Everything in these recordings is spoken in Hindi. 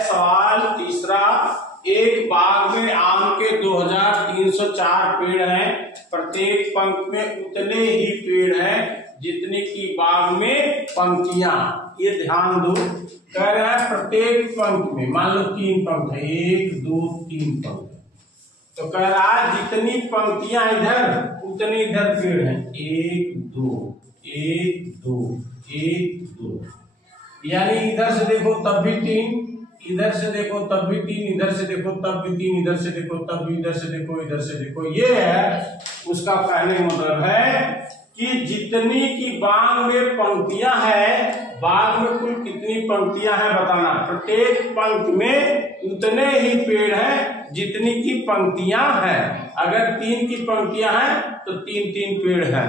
सवाल तीसरा, एक बाग में आम के 2304 पेड़ हैं, प्रत्येक पंक्ति में उतने ही पेड़ हैं जितने की बाग में पंक्तियां। ये ध्यान दो, कह रहा है प्रत्येक पंक्ति में, मान लो 3 पंक्ति है, 1 2 3 पंक्ति, तो कह रहा है जितनी पंक्तियां इधर उतने इधर पेड़ हैं, 1 2 1 2 1 2, यानी इधर से देखो तब भी 3, इधर से देखो तब भी 3, इधर से देखो तब भी 3, इधर से देखो तब भी, इधर से देखो इधर से देखो। ये है उसका कहने का मतलब है कि जितनी की बाग में पंक्तियां हैं, बाग में कुल कितनी पंक्तियां हैं बताना। प्रत्येक पंक्ति में उतने ही पेड़ हैं जितनी की पंक्तियां हैं। अगर 3 की पंक्तियां हैं तो 3 पेड़ हैं।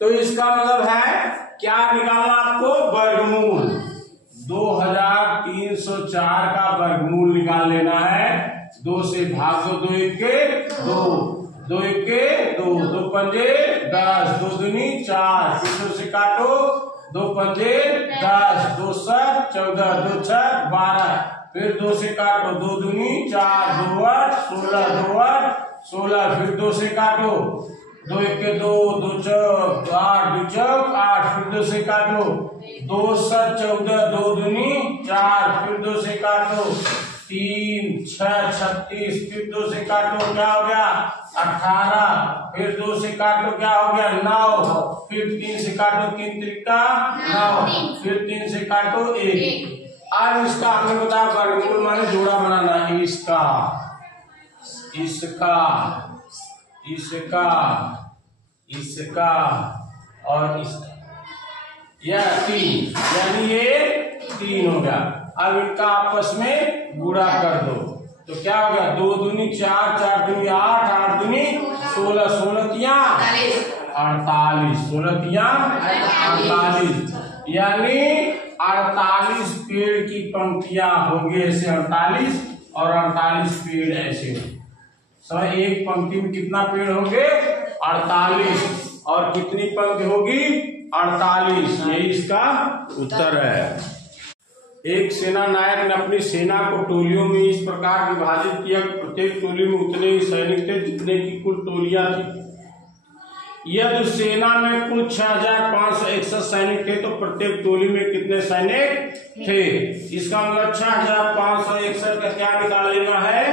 तो इसका मतलब है क्या निकालना आपको? वर्गमूल। 2304 का वर्गमूल निकाल लेना है। 2 से भाग दो, 2 1 2, 2 1 2, 2 पंजे 10, 2 दूनी 4, फिर 2 से काटो, 2 पंजे 10, 2 7 14, 2 6 12, फिर 2 से काटो, 2 दूनी 4, 2 8 16, 2 8 16, फिर 2 से काटो, 2 1 2, 2 चौक 8, 2 चौक 8, फिर 2 से काटो, 2 7 14, 2 दूनी 4, फिर 2 से काटो, 3 6 36, फिर 2 से काटो, क्या हो गया 18, फिर 2 से काटो, क्या हो गया 9, फिर 3 से काटो, 3 त्रिका 9, फिर 3 से काटो 1। अब इसका हमने बताया वर्गमूल माने जोड़ा बनाना, इसका इसका इसका इसका और इसका, यह 3, यानी ये 3 हो गया। अब इनका आपस में गुणा कर दो तो क्या हो गया, 2 दूनी 4, 4 दूनी 8, 8 दूनी 16, 16 तिया 48, 16 तिया 48, यानी 48 पेड़ की पंक्तियां होगी ऐसे 48, और 48 पेड़ ऐसे होंगे। एक पंक्ति में कितना पेड़ होंगे? 48, और कितनी पंक्ति होगी? 48। यही इसका उत्तर है। एक सेना नायक ने अपनी सेना को टोलियों में इस प्रकार विभाजित किया, प्रत्येक टोली में उतने ही सैनिक थे जितने की कुल टोलियां थी। यदि सेना में कुल 6561 सैनिक थे तो प्रत्येक टोली में कितने सैनिक थे? इसका मतलब 6561 का क्या निकाल लेना है?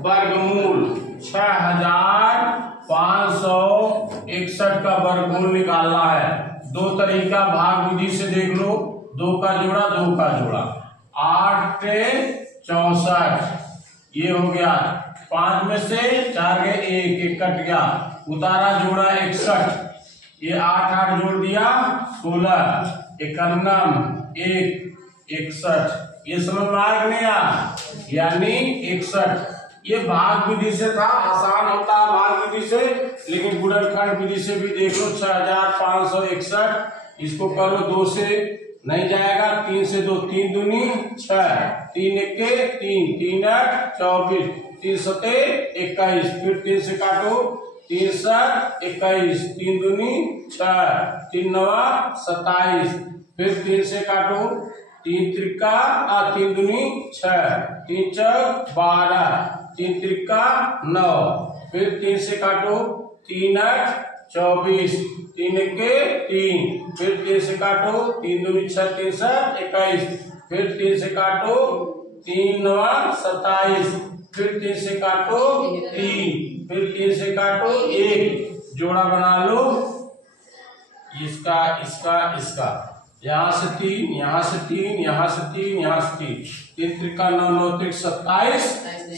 वर्गमूल। 6561 का वर्गमूल निकालना है। 2 तरीका, भाग विधि से देख लो, 2 का जोड़ा 2 का जोड़ा, 8 64, ये हो गया। 5 में से 4 गए, 1 कट गया, उतारा जोड़ा 61, ये 8 8 जोड़ दिया 16, 51 1 61, ये समझ में आया नहीं आया? यानी 61। ये भाग विधि से था, आसान होता है भाग विधि से, लेकिन गुणनखंड विधि से भी देख लो। 6561, इसको करो 2 से नहीं जाएगा, 3 से 2, 3 दूनी 6, 3 1 3, 3 8 24, 3 7 21, फिर 3 से काटो, 3 7 21, 3 दूनी 6, 3 9 27, फिर 3 से काटो, 3 त्रिका 3 दूनी 6, 3 चौक 12, 3 त्रिका 9, फिर 3 से काटो, 3 8 24, 3 1 3, फिर 3 से काटो, 3 दूनी 6, 3 7 21, फिर 3 से काटो, 3 9 27, फिर 3 से काटो 3, फिर 3 से काटो 1, जोड़ा बना लो, इसका इसका इसका, यहाँ से 3, यहाँ से 3, यहाँ से 3, यहाँ से 3, 3 त्रिका 9 9 त्रिक 27,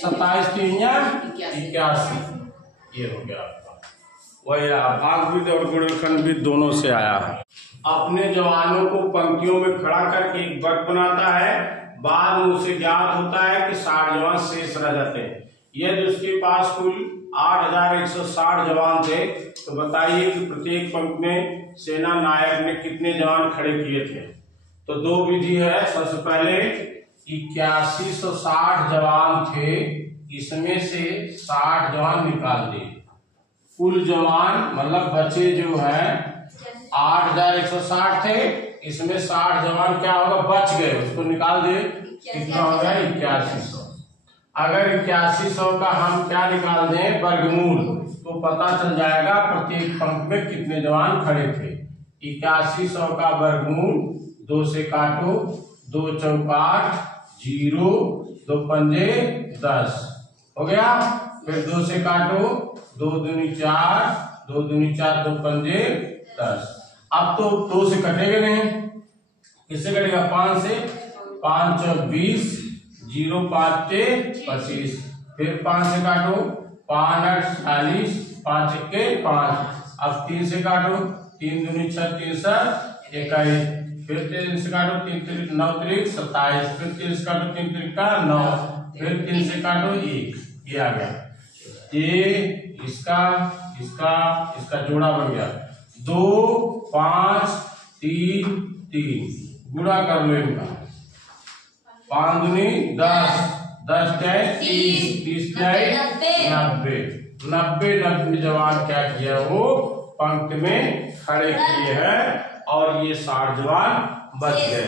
27 3 81, ये हो गया आपका। वही भाग विधि और गुणनखंड विधि दोनों से आया है। अपने जवानों को पंक्तियों में खड़ा करके एक वर्ग बनाता है, बाद में उसे ज्ञात होता है कि 60 जवान शेष रह जाते हैं। यदि उसके पास कुल 8160 जवान थे तो बताइए कि प्रत्येक पंक्ति में सेना नायक ने कितने जवान खड़े किए थे? तो 2 विधि है। सबसे पहले 8160 जवान थे, इसमें से 60 जवान निकाल दिए। कुल जवान मतलब बचे जो है 8160 थे, इसमें 60 जवान क्या होगा? बच गए, उसको निकाल दिए। कितना हो गया 8100। अगर 8100 का हम क्या निकाल दें वर्गमूल, तो पता चल जाएगा प्रत्येक पंक्ति में कितने जवान खड़े थे। 8100 का वर्गमूल 2 से काटो, 2 चौका 8, 0, 2 पंजे 10 हो गया। फिर 2 से काटो, 2 दूनी 4, 2 दूनी 4, 2 पंजे 10। अब तो 2 से कटेगा नहीं, किससे कटेगा 5 से, 5 चौक 20, 0 5 टे 25। फिर 5 से काटो, 5 8 40, 5 1 5। अब 3 से काटो, 3 दूनी 6 3 7 21। फिर 3 से काटो, 3 3 9 3 27। फिर 3 से काटो, 3 3 का 9। फिर 3 से काटो 1, ये आ गया। ये इसका इसका इसका जोड़ा बन गया 2 5 3 3। गुणा कर लो इनका, 5 दूनी 10, 10 जाए 30, 30 जाए 90। 90 जवान क्या किया, वो पंक्ति में खड़े किए हैं और ये 60 जवान बच गए।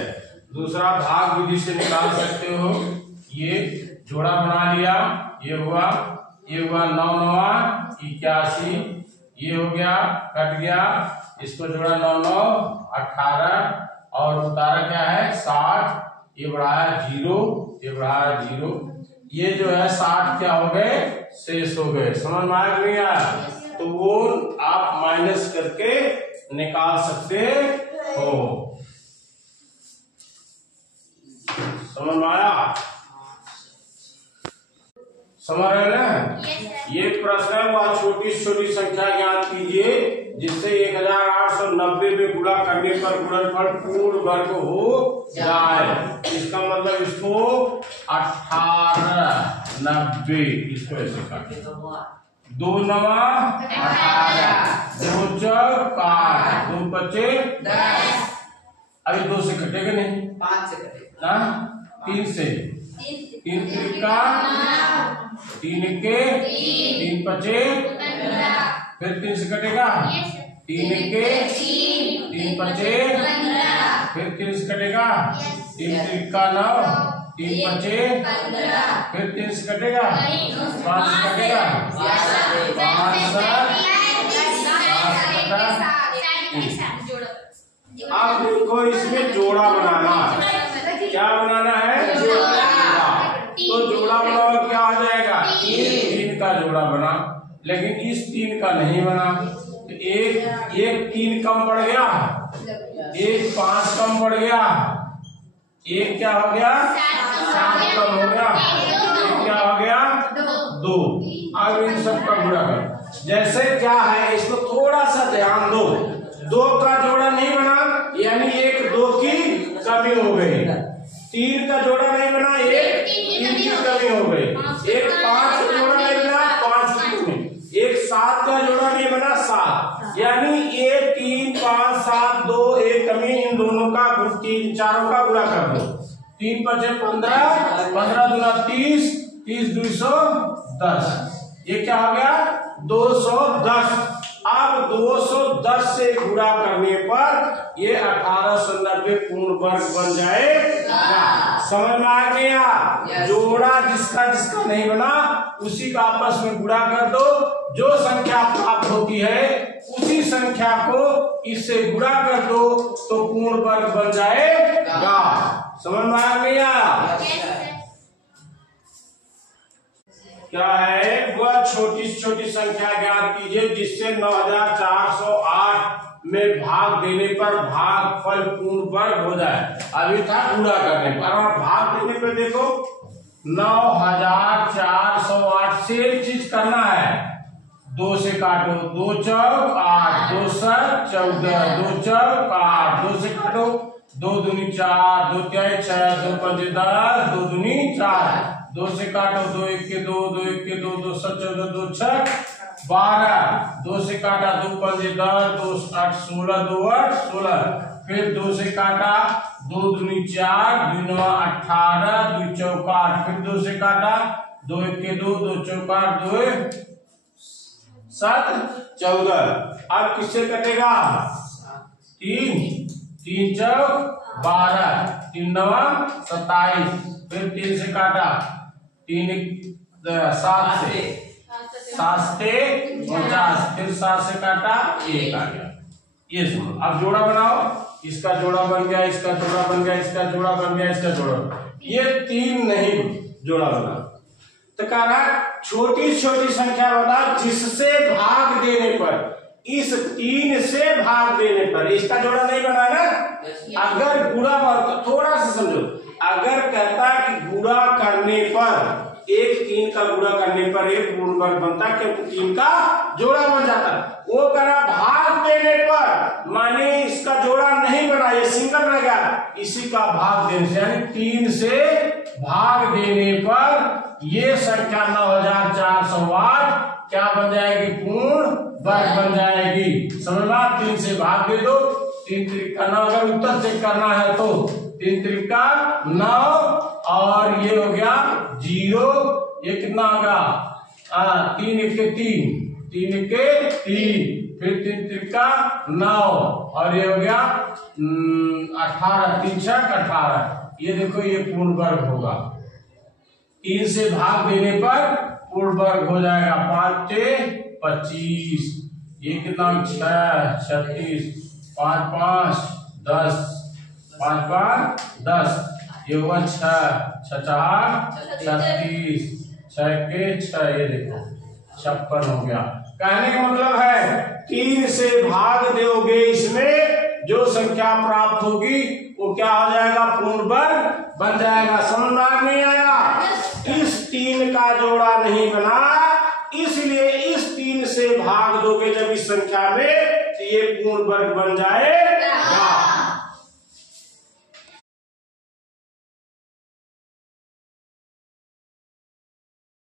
दूसरा भाग विधि से निकाल सकते हो। ये जोड़ा बना लिया, ये हुआ 9 9 81, ये हो गया कट गया, इसको जोड़ा 9 9 18 और उतारा क्या है 60, ये बढ़ाया 0, ये बढ़ाया 0। ये जो है 60 क्या हो गए, शेष हो गए। समझ में आया नहीं आया? तो वो आप माइनस करके निकाल सकते हो। समझ में आया? समझ रहे ना? ये प्रश्न है, वह छोटी छोटी संख्या ज्ञात कीजिए जिससे 1890 में गुणा करने पर गुणनफल पूर्ण वर्ग हो जाए। इसका मतलब इसको 1890, इसको ऐसे काटे, 2 9 18, 2 चौक 8, 2 पचे 10। अभी 2 से कटेगा नहीं, 5 से कटेगा, 3 से, 3 त्रिका 3 के 3 पचे, फिर 3 से कटेगा 3 के 3 पचे, फिर 3 से कटेगा 3 त्रिका 9, 3 पचे, फिर 3 से कटेगा 5 से कटेगा 5 अब देखो इसमें जोड़ा बनाना, क्या बनाना है, जोड़ा। तो जोड़ा बनाओ क्या आ जाएगा, 3 का जोड़ा बना, लेकिन इस 3 का नहीं बना। तो एक 3 कम पड़ गया, एक 5 कम पड़ गया, एक क्या हो गया 7 कम हो गया, एक क्या हो गया 2। अब इन सब का गुणा कर, जैसे क्या है इसको थोड़ा सा ध्यान दो। 2 का जोड़ा नहीं बना, यानी 1 2 की कमी हो गई। 3 का जोड़ा नहीं बना, 1 3 की कमी हो गई। 1 5 का जोड़ा नहीं बना, 5 की कमी। 1 7 का जोड़ा नहीं बना, 7, यानी 1 3 5 7 2 1 कमी। इन दोनों का 3 चारों का गुणा कर दो, 3 5 15, 15 दूना 30, 30 210। ये क्या हो गया 210। अब 210 से गुणा करने पर ये 1890 पूर्ण वर्ग बन जाएगा। समझ में आ गया? जोड़ा जिसका जिसका नहीं बना उसी का आपस में गुणा कर दो, जो संख्या प्राप्त होती है उसी संख्या को इससे गुणा कर दो तो पूर्ण वर्ग बन जाएगा। समझ में आ गया? क्या है, वह छोटी छोटी संख्या ज्ञात कीजिए जिससे 9408 में भाग देने पर भागफल पूर्ण वर्ग हो जाए। अभी था गुणा करने पर, और भाग देने पर देखो 9408 से एक चीज करना है, 2 से काटो, 2 चौक 8, 2 7 14, 2 चौक 8, 2 से काटो, 2 दूनी 4, 2 तिहाई 6, 2 पंजे 10, 2 दूनी 4, 2 से काटो, 2 1 के 2, 2 1 के 2, 2 7 14, 2 6 12, 2 से काटा, 2 पंजे 10, 2 8 16, 2 8 16, फिर 2 से काटा, 2 दूनी 4, 2 9 18, 2 चौक 8, फिर 2 से काटा, 2 1 के 2, 2 चौक 8, 2 7 14। अब किससे कटेगा 3 चौक 12, 3 9 27, फिर 3 से काटा, 3 7 से 50, फिर 7 से काटा 1 आ गया। ये सुनो, अब जोड़ा बनाओ, इसका जोड़ा बन गया, इसका जोड़ा बन गया, इसका जोड़ा बन गया, इसका जोड़ा, ये 3 नहीं जोड़ा बना। तो कह रहा छोटी छोटी संख्या बता जिससे भाग देने पर, इस 3 से भाग देने पर, इसका जोड़ा नहीं बना ना। अगर गुणा, थोड़ा सा समझो, अगर कहता कि गुणा करने पर, एक 3 का गुणा करने पर एक पूर्ण वर्ग बनता, क्योंकि 3 का जोड़ा बन जाता। वो करा भाग देने पर, माने इसका जोड़ा नहीं बना, ये सिंगल रह गया, इसी का भाग देने से, यानी 3 से भाग देने पर ये संख्या 9408 क्या बन जाएगी, पूर्ण वर्ग बन जाएगी। समझना, 3 से भाग दे दो, 3 त्रिका 9, अगर उत्तर चेक करना है तो 3 त्रिका 9 और ये हो गया 0, ये कितना होगा 3 1 3, 3 1 3, फिर 3 त्रिका 9 और ये हो गया 18, 3 6 18, ये देखो ये पूर्ण वर्ग होगा। 3 से भाग देने पर पूर्ण वर्ग हो जाएगा, 5 6 25, ये कितना 6 36, 5 5 10, 5 5 10, ये हुआ 6 6 4 36, 6 के 6, ये देखो 56 हो गया। कहने का मतलब है 3 से भाग दोगे, इसमें जो संख्या प्राप्त होगी वो क्या हो जाएगा, पूर्ण वर्ग बन जाएगा। समझ में नहीं आया? इस 3 का जोड़ा नहीं बना, इसलिए इस 3 से भाग दोगे जब इस संख्या में, तो ये पूर्ण वर्ग बन जाएगा।